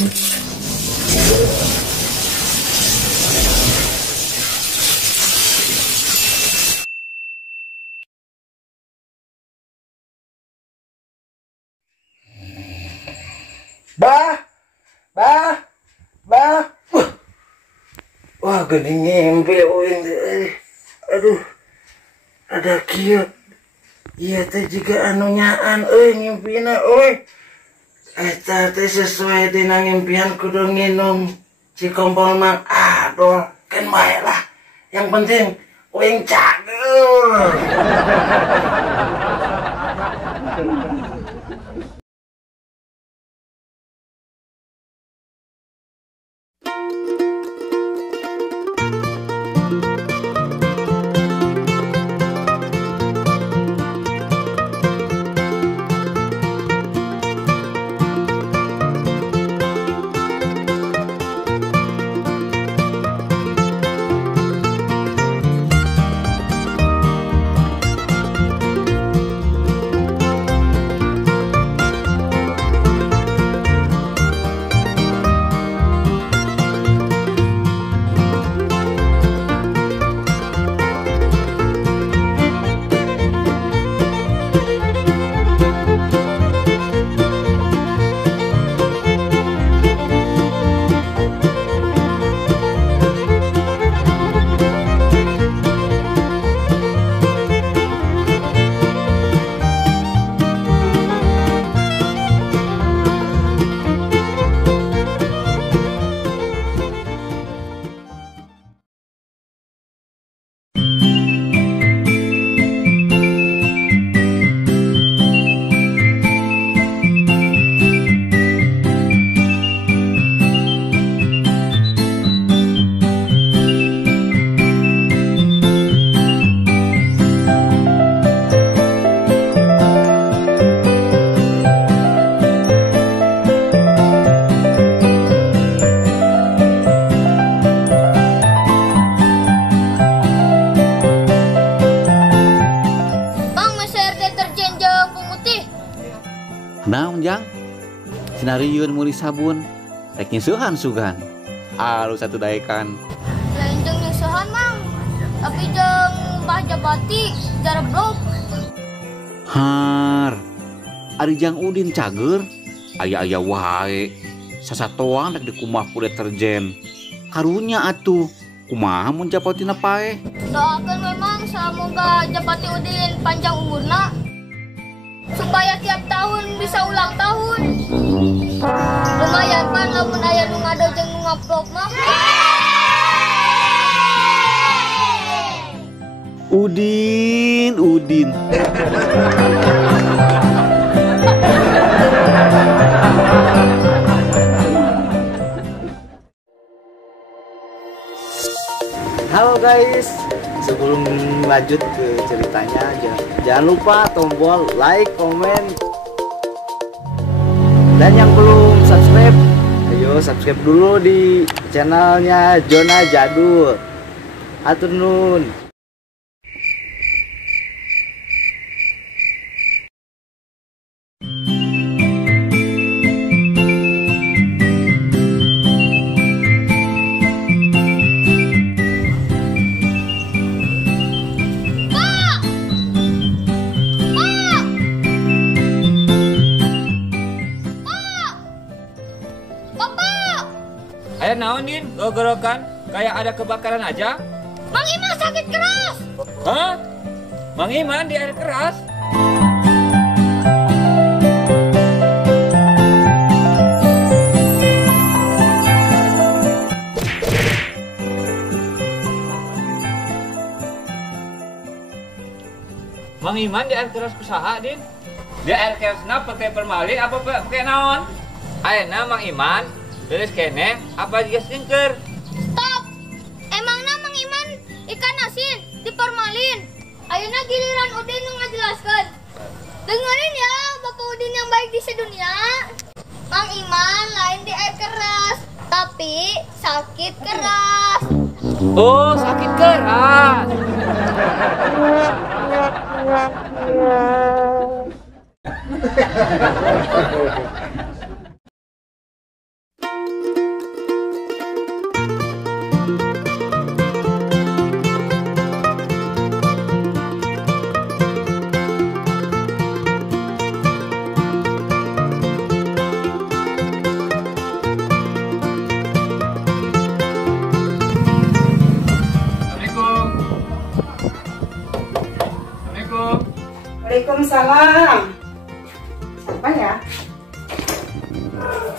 Bah, bah, bah. Wah, geuning ngimpi uing teh. Aduh. Ada kieu. Ieu teh jiga anu nyaan euy ngimpina euy. Eta teh sesuai dina ngimpian kudu nginum Cikompol Mang Adol. Kan bae lah. Yang penting uing cager. Naon jang? Sinariun muri sabun rek nyusuhan sugan. Alus satu daekan. Lain jeung nyusuhan mang. Tapi jeung baja batik jareblok. Har. Ari jang udin cager. Aya-aya wae. Sasatoan rek dikumah ku deterjen. Karunya atuh. Kumaha mun japotina pae? Doakeun memang samoga Japati Udin panjang umurna. Supaya tiap tahun bisa ulang tahun. Lumayan pan lamun aya nu ngado jeung nu ngupload mah. Udin. Halo guys, sebelum lanjut ke ceritanya jangan lupa tombol like, komen, dan yang belum subscribe, ayo subscribe dulu di channelnya Zona Jadul. Hatur nuhun. Aya naon Din? Gogorokan kayak ada kebakaran aja. Mang Iman sakit keras. Hah? Mang Iman di air keras? Mang Iman di air keras kusaha Din? Di air kerasna pakai permalin apa pakai naon? Ayeuna Mang Iman terus kene apa juga singker? Stop. Emangna Mang Iman ikan asin diformalin. Ayeuna giliran Udin nu ngajelaskeun. Dengerin ya Bapak Udin yang baik di sedunia. Mang Iman lain di air keras, tapi sakit keras. Oh, sakit keras. Waalaikumsalam. Siapa ya?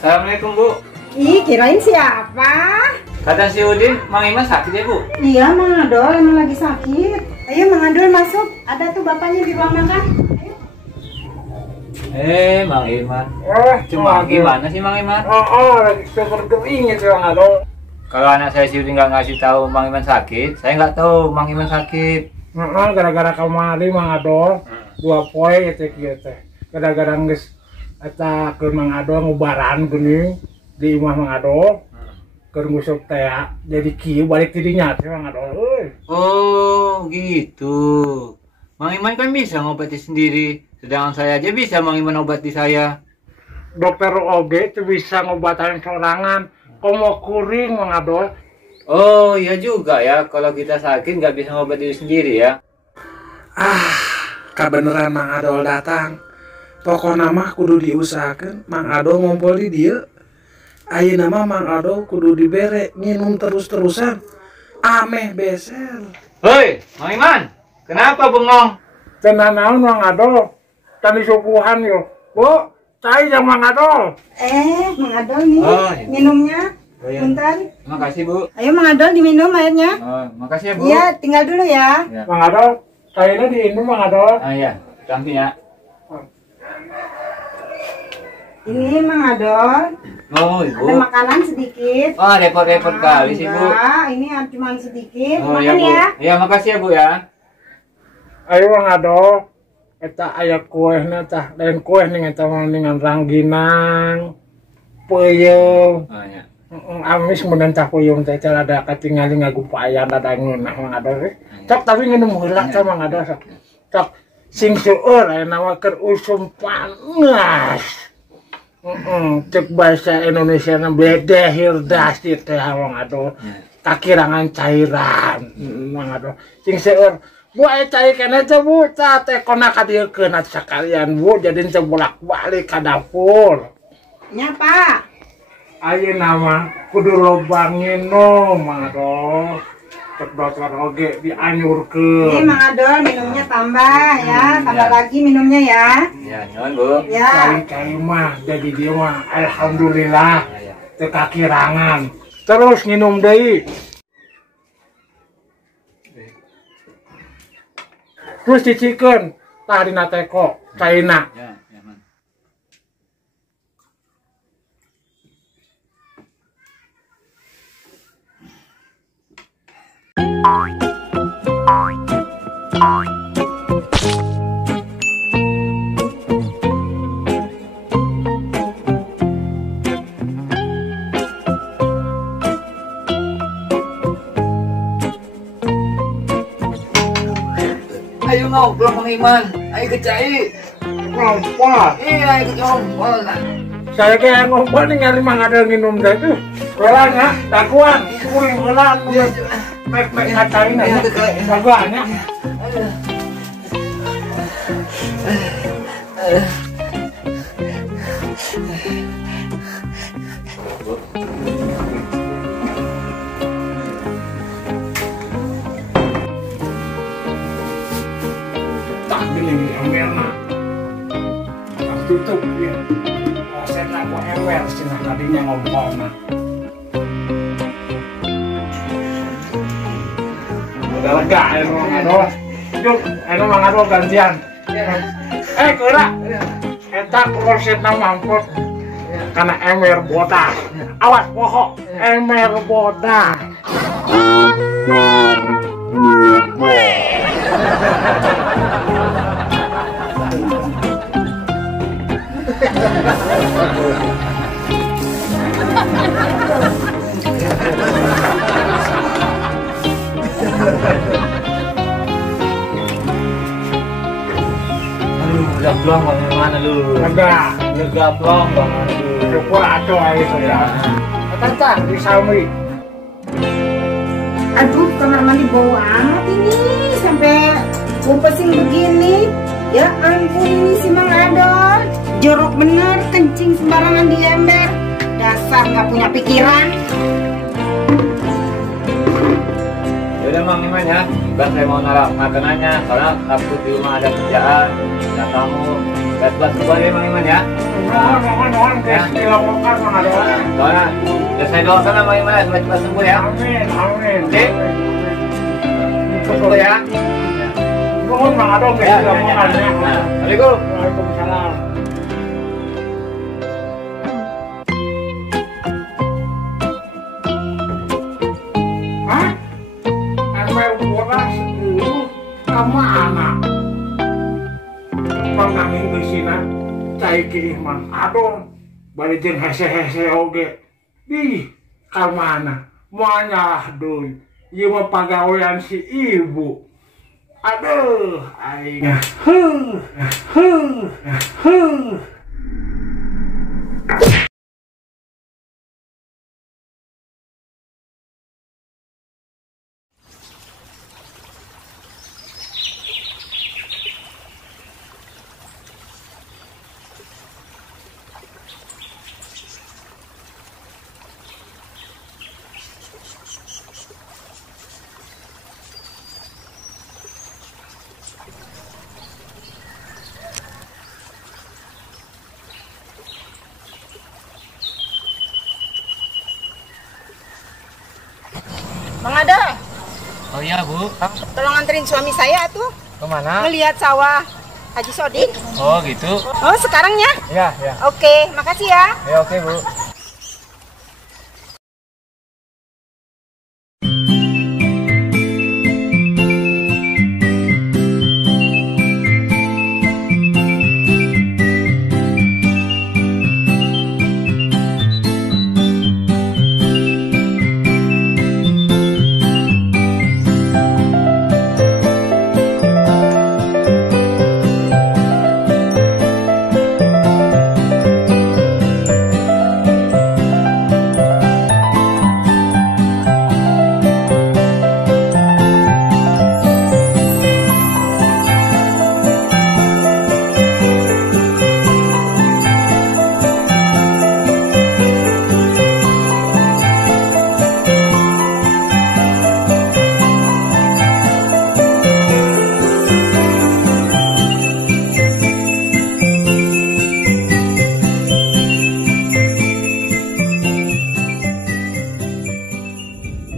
Assalamualaikum Bu. Ih, kirain siapa? Kata si Udin, Mang Iman sakit ya Bu? Iya, Mang Adol emang lagi sakit. Ayo Mang Adol masuk. Ada tuh bapaknya di ruang makan. Ayo. Mang Iman. Cuma gimana sih Mang Iman? Lagi seperti ingin Mang Adol. Kalau anak saya si Udin nggak ngasih tahu Mang Iman sakit, saya nggak tahu Mang Iman sakit. Gara-gara kemari Mang Adol, 2 poe gitu. Gara-gara geus eta ke Mang Adol ngubaran geuning di imah Mang Adol. Keur ngusuk teh jadi kieu balik tidinya teh Mang Adol euy. Oh gitu. Mang Iman kan bisa ngobati sendiri, sedangkan saya aja bisa Mang Iman obati saya. Dokter oge teu bisa ngobatan sorangan. Komo kuring Mang Adol. Oh iya juga ya, kalau kita sakit nggak bisa ngobati diri sendiri ya. Kabeneran Mang Adol datang. Pokokna mah kudu diusahakeun Mang Adol ngumpul di dieu. Ayeuna mah Mang Adol kudu dibere nginum terus-terusan. Ameh beser. Hei, Mang Iman, kenapa bengong? Tenan naon Mang Adol? Tadi sukuhan yo. Bu, cai yang Mang Adol. Mang Adol nih Oh, iya. minumnya. Oh, iya. Bentar. Makasih Bu. Ayo Mang Adol diminum airnya. Oh, makasih ya Bu. Iya, tinggal dulu ya. Ya. Mang Adol, cairnya diinum Mang Adol. Ah iya, cantik ya. Ini Mang Adol. Oh Ada Ibu. makanan sedikit. Oh repot-repot kali sih Bu. Enggak, ini cuma sedikit. Oh Makan iya Bu. ya. Iya makasih ya Bu ya. Ayo Mang Adol, eta aya kuehna tah, lain kueh ning eta mah dengan rangginang, peuyeum. Oh iya. Amis mun tah peuyeum teh ada katingali ngagupayan dadangeun Mang Adol. Cok tapi nginum heula teh Mang Adol. Cok sing seueur aya nama keur usum panas. Cek bahasa Indonesia na bedehir dasir teh Mang Adol. Kakirangan cairan Mang Adol. Sing seueur Bu aya cai keneh teh Bu, teh kona ka dieu keunat sakalian Bu, jadin teh bolak-balik ka dapur. Nya, Pak. Ayeuna mah kudu loba nginum Mang Adol. Cek dokter oge Ini dianyurkeun. Mang Adol minumnya tambah ya, tambah Ya. lagi minumnya ya. Iya, nyon Bu. Ya. Cai mah jadi dia mah alhamdulillah Iya. teu kakirangan. Terus nginum deui. Terus cicikeun tah dina teko caina. Ya, ya Man. Ayo ngobrol Mang Iman, ayo ke cai. Ngompol. Iya, ayo ke ngobrol. Saya kayak ngompol ningali Mang Adol nginum teh tuh. Heula nya, dakuan, kuring heula anu pek-pek kacaina. Dakuan nya. Tak gini emberna. Tak tutup ya. Saya nak ember cenah tadinya ngompolna. Udah lega ya Mang Adol. Yuk, anu Mang Adol gantian. Keura. Eta klosetna mampus. Karena ember bodas. Awas poho, ember bodas. Lega plong Mang Iman lu. Lega. Lega plong Bang. Syukur atuh ae saya. Eta tah di Samri. Aduh, kamar mandi bau amat ini sampai bau pesing begini. Ya ampun ini si Mang Adol. Jorok bener, kencing sembarangan di ember. Dasar nggak punya pikiran. Yaudah Mang Iman ya, Bukan saya mau naruh makanannya, soalnya aku di rumah ada kerjaan. Nah kamu buat sebuah ya Mang Iman ya. Mohon, dilakukan Mang Ado. Soalnya ya saya doakan sama Mang Iman ya, cepat sembuh ya. Amin, amin. Oke. Sembuh ya. Mohon Mang Ado, Ya, dilakukan ya. Assalamualaikum. Waalaikumsalam. Hah? Ember boras dulu kemana? Pangangin di sini, cai kiri Mang Ado, balik jeung hese-hese oge. Ih, kemana? Moanya doi, ieu mah pagawean si ibu. Aduh, aing. Mang Ado, Oh iya Bu, tolong anterin suami saya tuh kemana? ngelihat sawah Haji Sodik. Oh gitu. Oh, sekarang ya? Ya, ya. Oke, makasih ya. Ya oke Bu.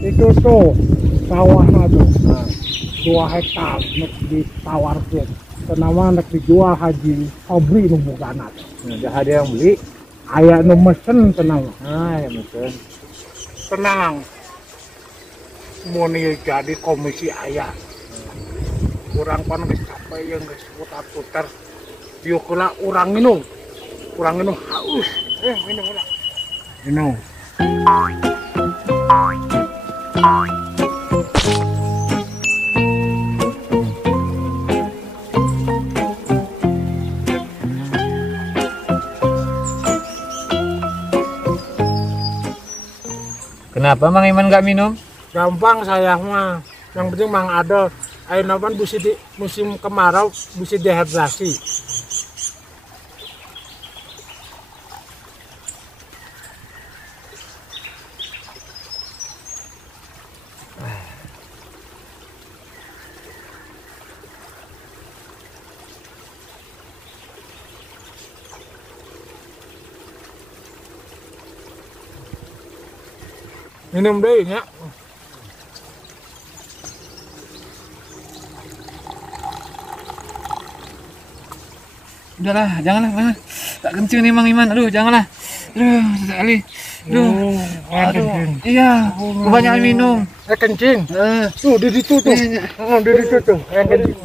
Itu tuh sawahnya tuh 2 hektar nek ditawarkan kenapa nek dijual Haji Sobri nu bukana Udah ada yang beli? aya nu mesen tenang Ah, ya mungkin. tenang mun ieu jadi komisi aya urang pan geus capek yang geus putar-putar ieu kula urang minum haus minum ulah minum. Kenapa Mang Iman nggak minum? Gampang saya mah. Yang penting Mang Ado ayeuna pan busi di musim kemarau busi dehidrasi. Minum deh ya. Udahlah, janganlah, Mang. Tak kencing nih Mang Iman. Aduh, janganlah. Aduh, sekali. Aduh, iya, kebanyakan minum. Kencing. Tuh di situ tuh. Di situ tuh. Yang kencing.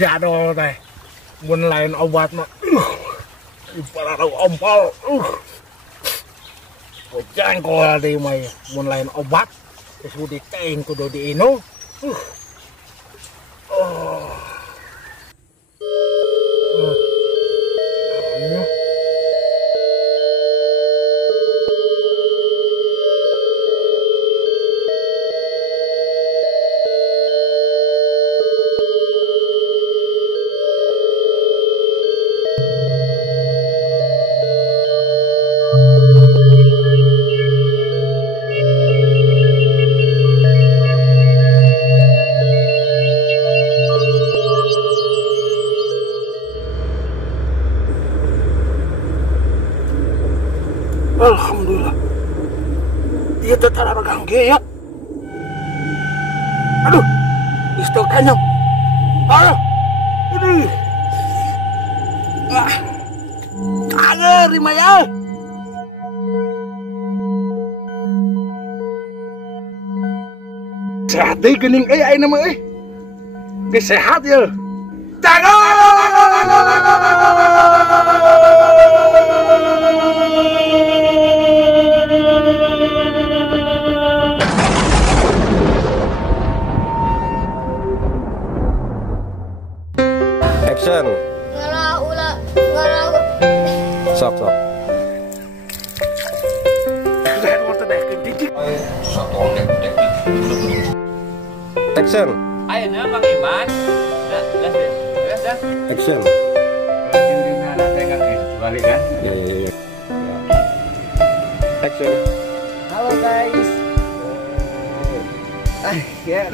Jadol teh, mun lain obat mah, ibarat ompol, jengkol deh mah, mun lain obat, sudah teng kudu diinum, Alhamdulillah. Dia tetap pegang ya. Aduh, istirahat kanyang. Aduh, ini. Kager, Rimaya. Sehat deh gening, ayo nama sehat ya. Action. Sok. Action. Ayeuna Mang Iman. Dah. Action. Balik kan? Ya. Action. Halo guys. Ya.